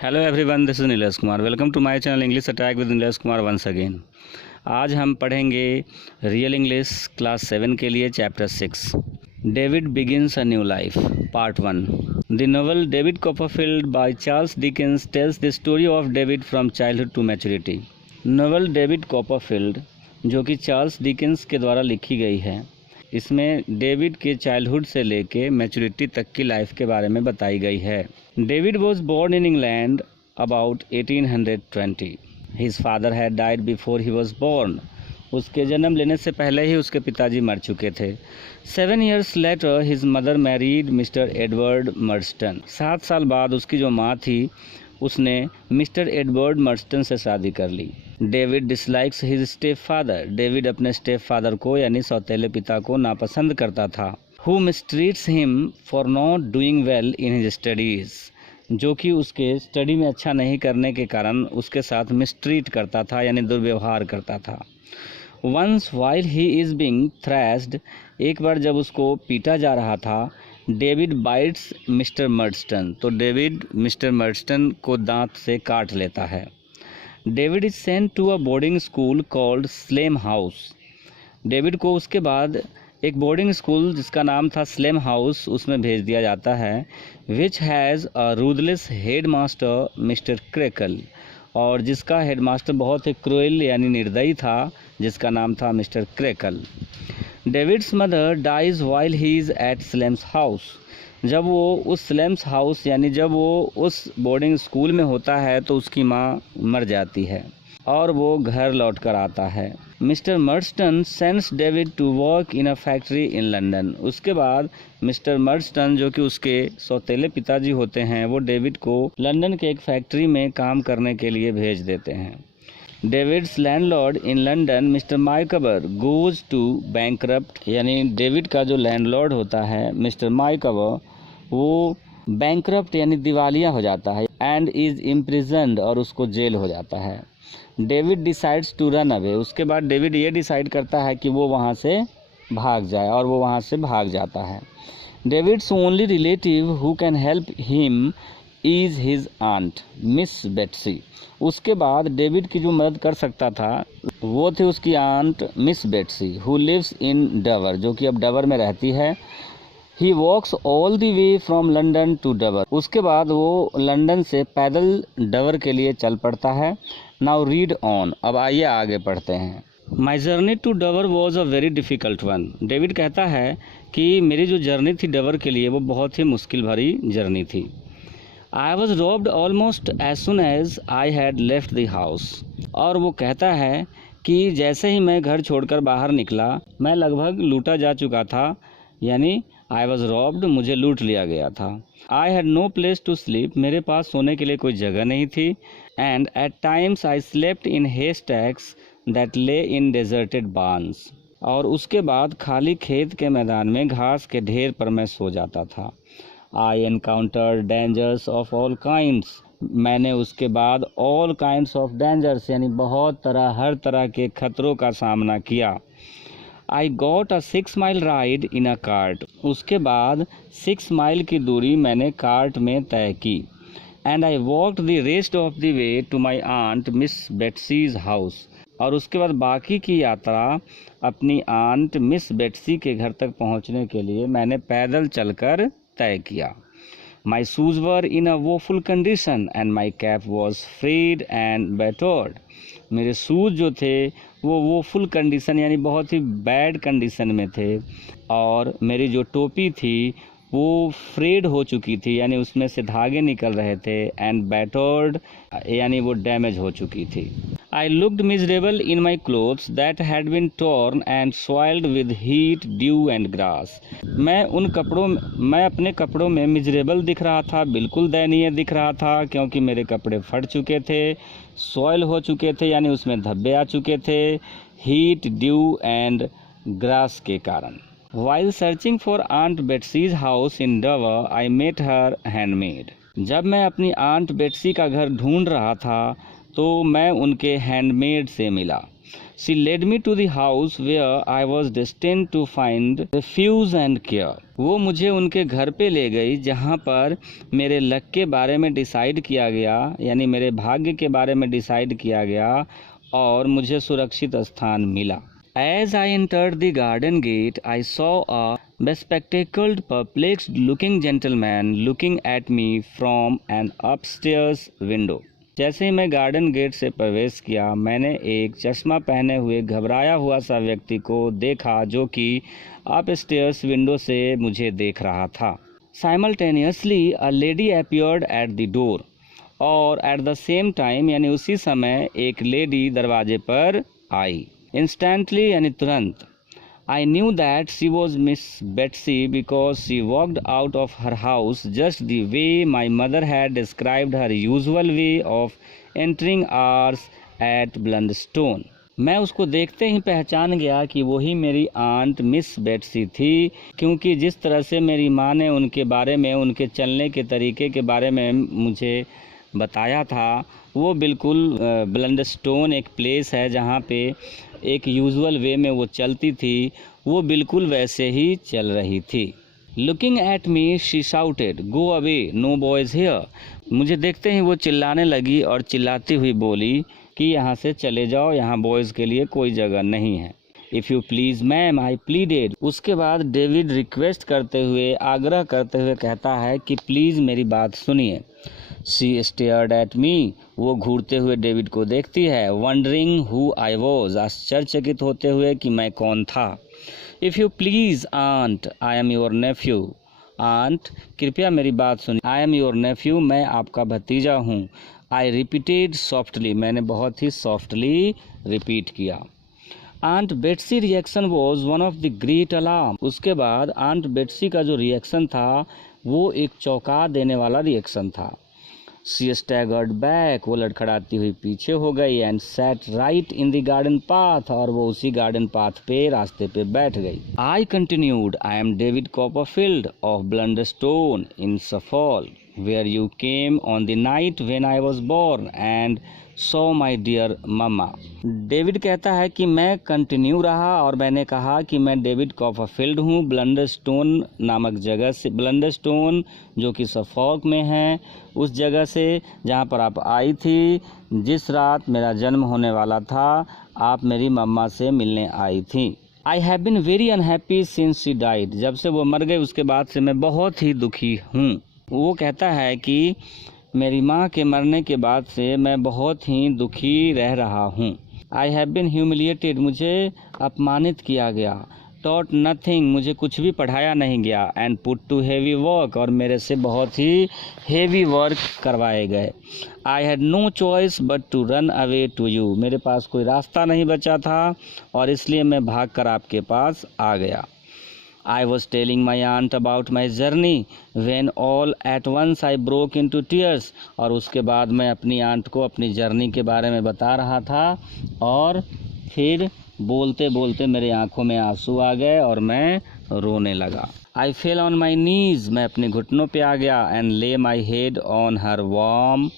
Hello everyone, this is Nilesh Kumar. Welcome to my channel English attack with Nilesh Kumar once again. आज हम पढ़ेंगे real English class 7 के लिए chapter 6 David begins a new life part 1। The novel David Copperfield by Charles Dickens tells the story of David from childhood to maturity. Novel David Copperfield जो कि Charles Dickens के द्वारा लिखी गई है, इसमें डेविड के चाइल्डहुड से लेके मैच्योरिटी तक की लाइफ के बारे में बताई गई है। David was born in England about 1820। His father had died before he was born. उसके जन्म लेने से पहले ही उसके पिताजी मर चुके थे। 7 years later his mother married mister Edward Murdstone. 7 साल बाद उसकी जो माँ थी उसने मिस्टर एडवर्ड मर्स्टन से शादी कर ली। David dislikes his stepfather. David अपने स्टेप फादर को यानी सौतेले पिता को नापसंद करता था। Who mistreats him for not doing well in his studies, जो कि उसके स्टडी में अच्छा नहीं करने के कारण उसके साथ मिसट्रीट करता था यानी दुर्व्यवहार करता था। Once while he is being thrashed, एक बार जब उसको पीटा जा रहा था, डेविड बाइट्स मिस्टर मर्स्टन, तो डेविड मिस्टर मर्स्टन को दांत से काट लेता है। David is sent to a boarding school called Salem House. David को उसके बाद एक बोर्डिंग स्कूल जिसका नाम था स्लेम हाउस उसमें भेज दिया जाता है। Which has a ruthless head master mister Creakle, और जिसका हेडमास्टर बहुत ही क्रूएल यानी निर्दयी था, जिसका नाम था mister Creakle. David's mother dies while he is at Salem's house. जब वो उस स्लेम्स हाउस यानी जब वो उस बोर्डिंग स्कूल में होता है तो उसकी माँ मर जाती है और वो घर लौट कर आता है। Mister Murdstone sends David to work in a factory in London. उसके बाद मिस्टर मर्स्टन जो कि उसके सौतेले पिताजी होते हैं, वो डेविड को लंदन के एक फैक्ट्री में काम करने के लिए भेज देते हैं। David's landlord in London mister Micawber goes to bankrupt, यानी डेविड का जो लैंडलॉर्ड होता है मिस्टर माइकबर, वो बैंकरप्ट यानी दिवालिया हो जाता है एंड इज़ इम्प्रिजन्ड, और उसको जेल हो जाता है। David decides to run away. उसके बाद डेविड ये डिसाइड करता है कि वो वहाँ से भाग जाए, और वो वहाँ से भाग जाता है। David's only relative who can help him is his aunt miss Betsey. उसके बाद डेविड की जो मदद कर सकता था वो थी उसकी aunt miss Betsey, who lives in Dover, जो कि अब डवर में रहती है। He walks all the way from London to Dover. उसके बाद वो लंदन से पैदल डवर के लिए चल पड़ता है। नाउ रीड ऑन, अब आइए आगे पढ़ते हैं। My journey to Dover was a very difficult one. David कहता है कि मेरी जो जर्नी थी डवर के लिए वो बहुत ही मुश्किल भरी जर्नी थी। I was robbed almost as soon as I had left the house. और वो कहता है कि जैसे ही मैं घर छोड़कर बाहर निकला मैं लगभग लूटा जा चुका था, यानी आई वॉज रॉब्ड, मुझे लूट लिया गया था। I had no place to sleep, मेरे पास सोने के लिए कोई जगह नहीं थी। And at times I slept in haystacks that lay in deserted Barnes, और उसके बाद खाली खेत के मैदान में घास के ढेर पर मैं सो जाता था। I encounter dangers of all kinds, मैंने उसके बाद ऑल काइंड्स ऑफ डेंजर्स यानी बहुत तरह हर तरह के खतरों का सामना किया। I got a 6 mile ride in a cart, उसके बाद 6 माइल की दूरी मैंने कार्ट में तय की। And I walked the rest of the way to my aunt miss Betsey's house, और उसके बाद बाकी की यात्रा अपनी आंट मिस बेट्सी के घर तक पहुंचने के लिए मैंने पैदल चलकर तय किया। My shoes were in a woeful condition and my cap was frayed and battered. मेरे शूज़ जो थे वो फुल कंडीशन यानी बहुत ही बैड कंडीशन में थे, और मेरी जो टोपी थी वो फ्रेड हो चुकी थी यानी उसमें से धागे निकल रहे थे, एंड बैटर्ड यानी वो डैमेज हो चुकी थी। I looked miserable in my clothes that had been torn and soiled with heat dew and grass. मैं अपने कपड़ों में मिजरेबल दिख रहा था, बिल्कुल दयनीय दिख रहा था, क्योंकि मेरे कपड़े फट चुके थे, सॉइल हो चुके थे यानी उसमें धब्बे आ चुके थे, हीट ड्यू एंड ग्रास के कारण। While searching for Aunt Betsy's house in Dover, I met her handmaid. जब मैं अपनी आंट बेट्सी का घर ढूंढ रहा था तो मैं उनके हैंडमेड से मिला। She led me to the house where I was destined to find refuge and care. वो मुझे उनके घर पे ले गई जहाँ पर मेरे लक के बारे में डिसाइड किया गया, यानी मेरे भाग्य के बारे में डिसाइड किया गया और मुझे सुरक्षित स्थान मिला। As I entered the garden gate, I saw a bespectacled, perplexed-looking gentleman looking at me from an upstairs window. जैसे ही मैं गार्डन गेट से प्रवेश किया, मैंने एक चश्मा पहने हुए घबराया हुआ सा व्यक्ति को देखा जो कि अपस्टेयर्स विंडो से मुझे देख रहा था। Simultaneously a lady appeared at the door, और एट द सेम टाइम यानी उसी समय एक लेडी दरवाजे पर आई। इंस्टेंटली यानी तुरंत। I knew that she was Miss Betsy because she walked out of her house just the way my mother had described her usual way of entering ours at Blunderstone. मैं उसको देखते ही पहचान गया कि वही मेरी आंट मिस बेट्सी थी, क्योंकि जिस तरह से मेरी माँ ने उनके बारे में, उनके चलने के तरीके के बारे में मुझे बताया था, वो बिल्कुल ब्लंडरस्टोन एक प्लेस है जहाँ पे एक यूजुअल वे में वो चलती थी, वो बिल्कुल वैसे ही चल रही थी। Looking at me she shouted, go away, no boys here. मुझे देखते ही वो चिल्लाने लगी और चिल्लाती हुई बोली कि यहाँ से चले जाओ, यहाँ बॉयज़ के लिए कोई जगह नहीं है। If you please ma'am, I pleaded. उसके बाद डेविड रिक्वेस्ट करते हुए, आग्रह करते हुए कहता है कि प्लीज़ मेरी बात सुनिए। शी स्टेयर्ड एट मी, वो घूरते हुए डेविड को देखती है। वंडरिंग हु आई वॉज, आश्चर्यचकित होते हुए कि मैं कौन था। If you please aunt, I am your nephew. Aunt, कृपया मेरी बात सुनिए। आई एम योर नेफ्यू, मैं आपका भतीजा हूँ। आई रिपीटेड सॉफ्टली, मैंने बहुत ही सॉफ्टली रिपीट किया। Aunt Betsey reaction was one of the great alarm. उसके बाद आंट बेट्सी का जो रिएक्शन था वो एक चौंका देने वाला रिएक्शन था। शी स्टैगर्ड बैक, वो लड़खड़ाती हुई पीछे हो गई। And set right in the garden path, और वो उसी गार्डन पाथ पे, रास्ते पे बैठ गई। I continued, I am David Copperfield of Blunderstone in Suffolk, where you came on the night when I was born and saw my dear mama. David कहता है कि मैं कंटिन्यू रहा और मैंने कहा कि मैं डेविड कॉपरफील्ड हूँ, ब्लंडरस्टोन नामक जगह से, ब्लंडरस्टोन जो कि सफॉल्क में है, उस जगह से जहाँ पर आप आई थी, जिस रात मेरा जन्म होने वाला था, आप मेरी मम्मा से मिलने आई थी। I have been very unhappy since she died, जब से वो मर गए उसके बाद से मैं बहुत ही दुखी हूँ। वो कहता है कि मेरी माँ के मरने के बाद से मैं बहुत ही दुखी रह रहा हूँ। आई हैव बिन ह्यूमिलिएटेड, मुझे अपमानित किया गया। टॉट नथिंग, मुझे कुछ भी पढ़ाया नहीं गया। And put to heavy work, और मेरे से बहुत ही हेवी वर्क करवाए गए। I had no choice but to run away to you, मेरे पास कोई रास्ता नहीं बचा था और इसलिए मैं भाग कर आपके पास आ गया। I was telling my aunt about my journey when all at once I broke into tears, और उसके बाद मैं अपनी आंट को अपनी जर्नी के बारे में बता रहा था और फिर बोलते बोलते मेरे आंखों में आंसू आ गए और मैं रोने लगा। I fell on my knees, मैं अपने घुटनों पे आ गया। And lay my head on her warm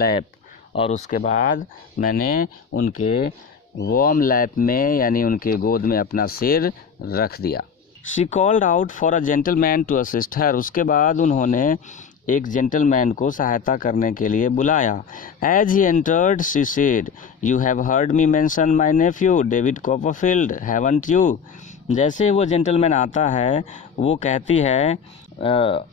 lap, और उसके बाद मैंने उनके warm lap में यानी उनके गोद में अपना सिर रख दिया। She called out for a gentleman to assist her, उसके बाद उन्होंने एक जेंटलमैन को सहायता करने के लिए बुलाया। As he entered, she said, "You have heard me mention my nephew, David Copperfield, haven't you?" जैसे वो जेंटलमैन आता है, वो कहती है,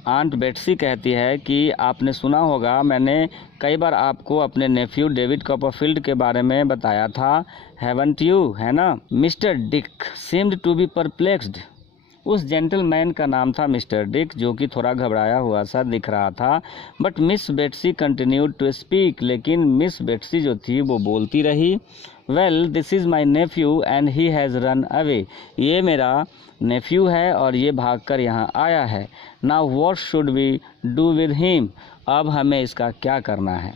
आंट बेट्सी कहती है कि आपने सुना होगा, मैंने कई बार आपको अपने नेफ्यू डेविड कॉपरफील्ड के बारे में बताया था। हैवंट यू, है ना? Mister Dick seemed to be perplexed, उस जेंटलमैन का नाम था मिस्टर डिक, जो कि थोड़ा घबराया हुआ सा दिख रहा था। But Miss Betsey continued to speak, लेकिन मिस बेट्सी जो थी वो बोलती रही। Well, this is my nephew and he has run away, ये मेरा नेफ्यू है और ये भागकर यहाँ आया है। Now what should we do with him, अब हमें इसका क्या करना है?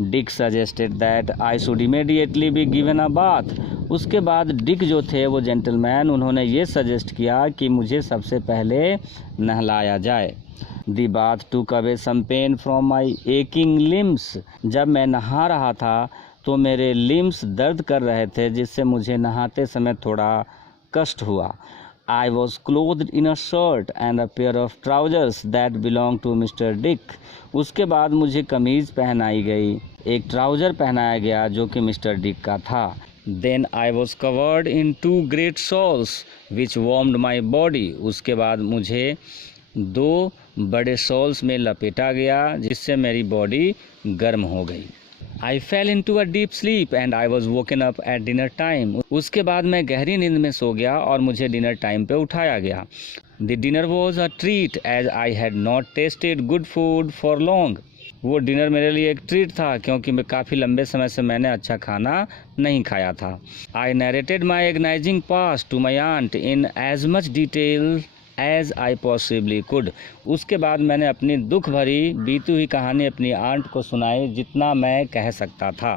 Dick suggested that I should immediately be given a bath, उसके बाद डिक जो थे वो जेंटलमैन, उन्होंने ये सजेस्ट किया कि मुझे सबसे पहले नहलाया जाए। The bath took away some pain from my aching limbs. जब मैं नहा रहा था तो मेरे लिम्स दर्द कर रहे थे, जिससे मुझे नहाते समय थोड़ा कष्ट हुआ। I was clothed in a shirt and a pair of trousers that belonged to Mr. Dick. उसके बाद मुझे कमीज़ पहनाई गई, एक ट्राउज़र पहनाया गया जो कि मिस्टर डिक का था। Then I was covered in 2 great shawls which warmed my body. उसके बाद मुझे 2 बड़े शॉल्स में लपेटा गया जिससे मेरी बॉडी गर्म हो गई। I fell into a deep sleep and I was woken up at dinner time. उसके बाद मैं गहरी नींद में सो गया और मुझे डिनर टाइम पे उठाया गया। The dinner was a treat as I had not tasted good food for long. वो डिनर मेरे लिए एक ट्रीट था क्योंकि मैं काफ़ी लंबे समय से मैंने अच्छा खाना नहीं खाया था। I narrated my agonizing past to my aunt in as much detail as I possibly could. उसके बाद मैंने अपनी दुख भरी बीती हुई कहानी अपनी आंट को सुनाई जितना मैं कह सकता था।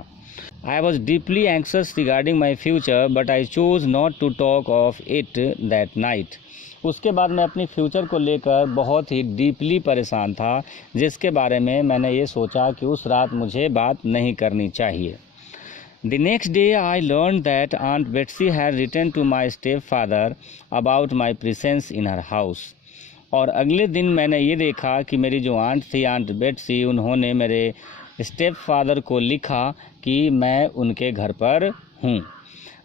I was deeply anxious regarding my future but I chose not to talk of it that night. उसके बाद मैं अपनी फ्यूचर को लेकर बहुत ही डीपली परेशान था, जिसके बारे में मैंने ये सोचा कि उस रात मुझे बात नहीं करनी चाहिए। The next day I learned that Aunt Betsy had written to my stepfather about my presence in her house. और अगले दिन मैंने ये देखा कि मेरी जो आंट थी, आंट बेट्सी, उन्होंने मेरे स्टेप फादर को लिखा कि मैं उनके घर पर हूँ।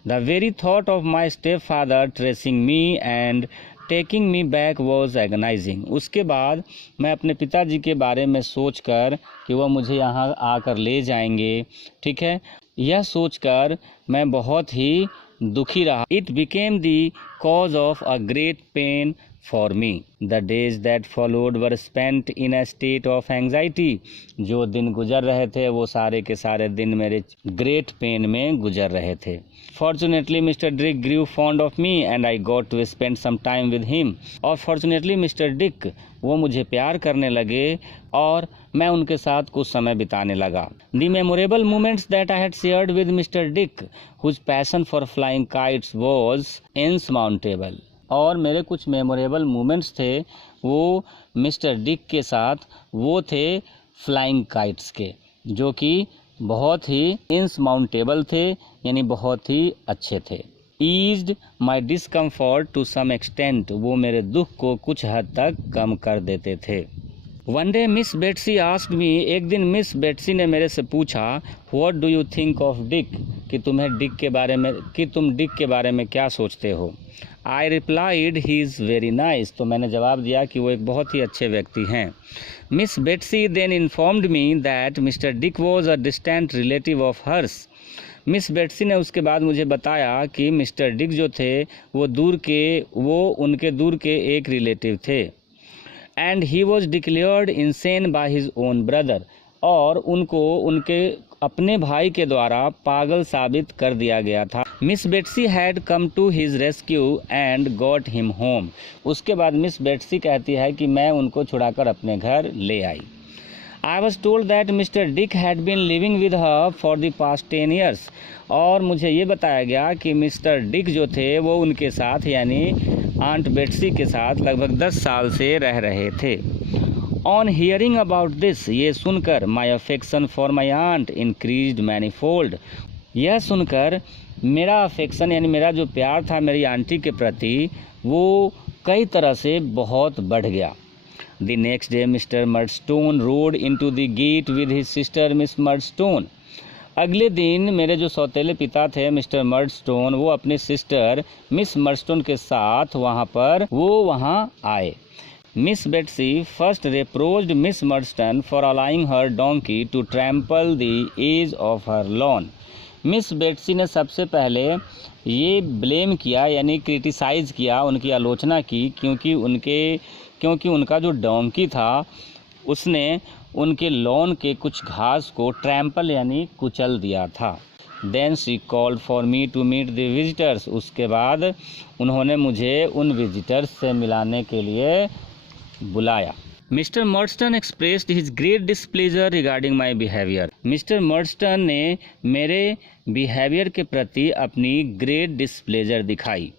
The very thought of my stepfather tracing me and taking me back was agonising. उसके बाद मैं अपने पिताजी के बारे में सोचकर कि वह मुझे यहाँ आकर ले जाएंगे, ठीक है, यह सोचकर मैं बहुत ही दुखी रहा। It became the cause of a great pen for me. The days that followed were spent in a state of anxiety. जो दिन गुजर रहे थे वो सारे के सारे दिन मेरे ग्रेट पेन में गुजर रहे थे। Fortunately, Mr. Dick grew fond of me and I got to spend some time with him. और fortunately, Mr. Dick वो मुझे प्यार करने लगे और मैं उनके साथ कुछ समय बिताने लगा। The memorable moments that I had shared with Mr. Dick, whose passion for flying kites was insurmountable. और मेरे कुछ मेमोरेबल मोमेंट्स थे वो मिस्टर डिक के साथ, वो थे फ्लाइंग काइट्स के, जो कि बहुत ही इंसमाउंटेबल थे, यानी बहुत ही अच्छे थे। Eased my discomfort to some extent, वो मेरे दुख को कुछ हद तक कम कर देते थे। One day miss Betsy asked me, एक दिन मिस बेट्सी ने मेरे से पूछा, what do you think of Dick, कि तुम डिक के बारे में क्या सोचते हो। I replied he is very nice, तो मैंने जवाब दिया कि वो एक बहुत ही अच्छे व्यक्ति हैं। Miss Betsey then informed me that mister Dick was a distant relative of hers. Miss Betsey ने उसके बाद मुझे बताया कि मिस्टर डिक जो थे वो उनके दूर के एक रिलेटिव थे। And he was declared insane by his own brother, और उनको उनके अपने भाई के द्वारा पागल साबित कर दिया गया था। Miss Betsey had come to his rescue and got him home. उसके बाद मिस बेट्सी कहती है कि मैं उनको छुड़ाकर अपने घर ले आई। I was told that mister Dick had been living with her for the past 10 years, और मुझे ये बताया गया कि मिस्टर डिक जो थे वो उनके साथ यानी आंट बेट्सी के साथ लगभग 10 साल से रह रहे थे। ऑन हियरिंग अबाउट दिस, ये सुनकर my affection for my aunt increased manifold, यह सुनकर मेरा अफेक्शन यानी मेरा जो प्यार था मेरी आंटी के प्रति वो कई तरह से बहुत बढ़ गया। The next day mister Murdstone rode into the gate with his sister miss Murdstone. अगले दिन मेरे जो सौतेले पिता थे मिस्टर मर्डस्टोन, वो अपनी सिस्टर मिस मर्डस्टोन के साथ वहाँ आए। Miss Betsey first reproached miss Murdstone for allowing her donkey to trample the edge of her lawn. Miss Betsey ने सबसे पहले ये ब्लेम किया यानी क्रिटिसाइज़ किया, उनकी आलोचना की, क्योंकि उनका जो डोंकी था उसने उनके लॉन के कुछ घास को ट्रैम्पल यानी कुचल दिया था। Then she called for me to meet the visitors, उसके बाद उन्होंने मुझे उन विजिटर्स से मिलाने के लिए बुलाया। Mister Murdstone expressed his great displeasure regarding my behaviour. Mister Murdstone ने मेरे बिहेवियर के प्रति अपनी ग्रेट डिस्प्लेजर दिखाई।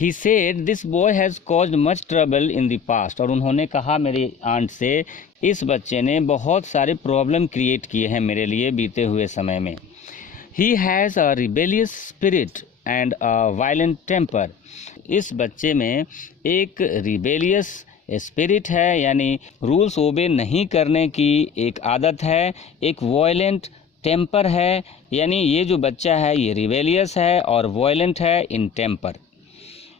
He said this boy has caused much trouble in the past, और उन्होंने कहा मेरी आंट से, इस बच्चे ने बहुत सारे प्रॉब्लम क्रिएट किए हैं मेरे लिए बीते हुए समय में। He has a rebellious spirit and a violent temper, इस बच्चे में एक रिबेलियस स्पिरिट है, यानी रूल्स ओबे नहीं करने की एक आदत है, एक वायलेंट टेम्पर है, यानी ये जो बच्चा है ये रिबेलियस है और वायलेंट है in temper.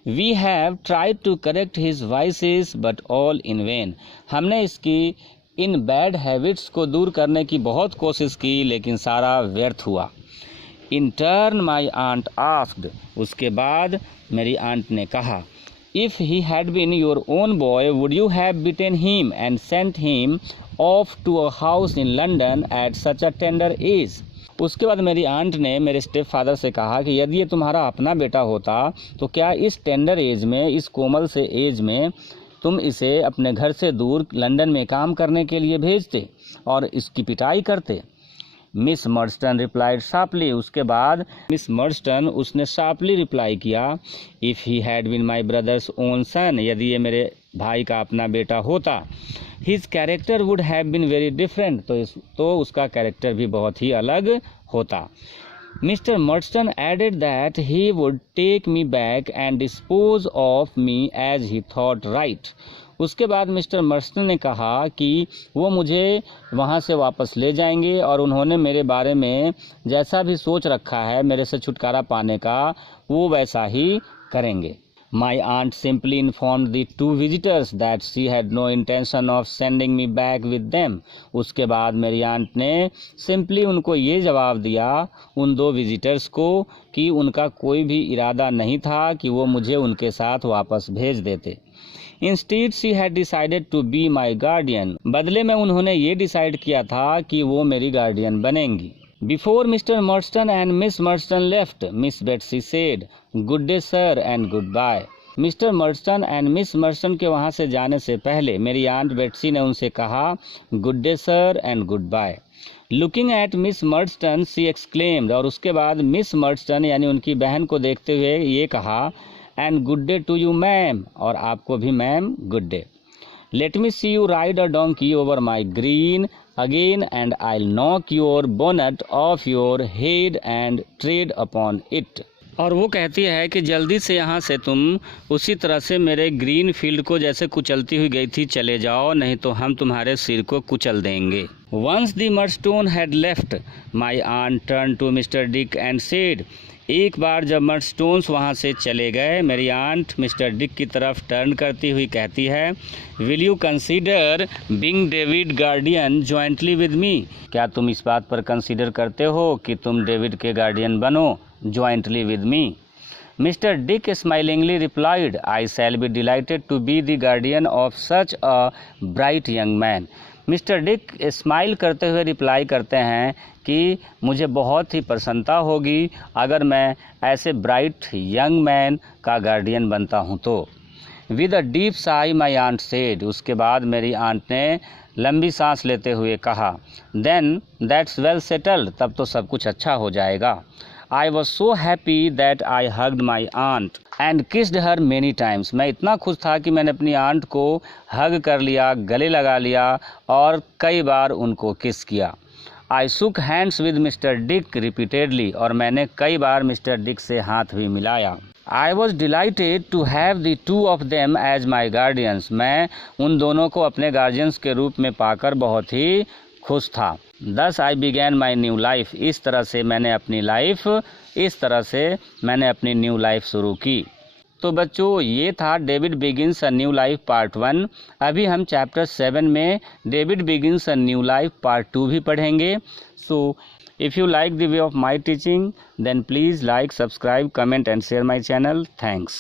We have tried to correct his vices but all in vain, हमने इसकी इन बैड हैबिट्स को दूर करने की बहुत कोशिश की लेकिन सारा व्यर्थ हुआ। In turn my aunt asked, उसके बाद मेरी आंट ने कहा, if he had been your own boy would you have beaten him and sent him off to a house in London at such a tender age. उसके बाद मेरी aunt ने मेरे स्टेप फादर से कहा कि यदि ये तुम्हारा अपना बेटा होता तो क्या इस टेंडर एज में, इस कोमल से एज में तुम इसे अपने घर से दूर लंदन में काम करने के लिए भेजते और इसकी पिटाई करते। मिस मर्स्टन रिप्लाइड शार्पली, उसके बाद मिस मर्स्टन उसने शार्पली रिप्लाई किया, if he had been my brother's own son, यदि ये मेरे भाई का अपना बेटा होता, his character would have been very different, तो उसका कैरेक्टर भी बहुत ही अलग होता। Mister Murdstone added that he would take me back and dispose of me as he thought right. उसके बाद मिस्टर मर्स्टन ने कहा कि वो मुझे वहाँ से वापस ले जाएंगे और उन्होंने मेरे बारे में जैसा भी सोच रखा है मेरे से छुटकारा पाने का, वो वैसा ही करेंगे। My aunt simply informed the two visitors that she had no intention of sending me back with them. उसके बाद मेरी आंट ने सिंपली उनको ये जवाब दिया, उन दो विजिटर्स को, कि उनका कोई भी इरादा नहीं था कि वो मुझे उनके साथ वापस भेज देते। Instead she had decided to be my guardian. बदले में उन्होंने ये डिसाइड किया था कि वो मेरी गार्डियन बनेंगी। Before Mr. Murdston and Miss Murdston left, Miss Betsy said, "Good day, sir, and goodbye." Mister Murdstone and miss Murdstone के वहाँ से जाने से पहले मेरी आंट बेट्सी ने उनसे कहा, good day sir and goodbye. Looking at miss Murdstone she exclaimed, और उसके बाद मिस मर्स्टन यानी उनकी बहन को देखते हुए ये कहा, and good day to you ma'am, और आपको भी ma'am good day. Let me see you ride a donkey over my green again and I will knock your bonnet off your head and tread upon it. और वो कहती है कि जल्दी से यहाँ से तुम उसी तरह से मेरे ग्रीन फील्ड को जैसे कुचलती हुई गई थी चले जाओ, नहीं तो हम तुम्हारे सिर को कुचल देंगे। Once the Murdstone had left my aunt turn to mister Dick and said, एक बार जब मर्स्टोन्स वहाँ से चले गए मेरी आंट मिस्टर डिक की तरफ टर्न करती हुई कहती है, will you consider being David guardian jointly with me, क्या तुम इस बात पर कंसीडर करते हो कि तुम डेविड के गार्डियन बनो jointly with me? Mr. Dick smilingly replied, I shall be delighted to be the guardian of such a bright young man. Mister Dick smile करते हुए रिप्लाई करते हैं कि मुझे बहुत ही प्रसन्नता होगी अगर मैं ऐसे ब्राइट यंग मैन का गार्डियन बनता हूँ तो। With a deep sigh my aunt said, उसके बाद मेरी आंट ने लंबी सांस लेते हुए कहा, देन दैट्स वेल सेटल्ड, तब तो सब कुछ अच्छा हो जाएगा। I was so happy that I hugged my aunt and kissed her many times. मैं इतना खुश था कि मैंने अपनी आंट को हग कर लिया, गले लगा लिया और कई बार उनको किस किया। I shook hands with Mr. Dick repeatedly, और मैंने कई बार मिस्टर डिक से हाथ भी मिलाया। I was delighted to have the two of them as my guardians. मैं उन दोनों को अपने गार्जियंस के रूप में पाकर बहुत ही खुश था। Thus I began my new life. इस तरह से मैंने अपनी न्यू लाइफ शुरू की। तो बच्चों ये था David begins a new life part 1। अभी हम चैप्टर 7 में David begins a new life part 2 भी पढ़ेंगे। So if you like the way of my teaching then please like, subscribe, comment and share my channel. Thanks.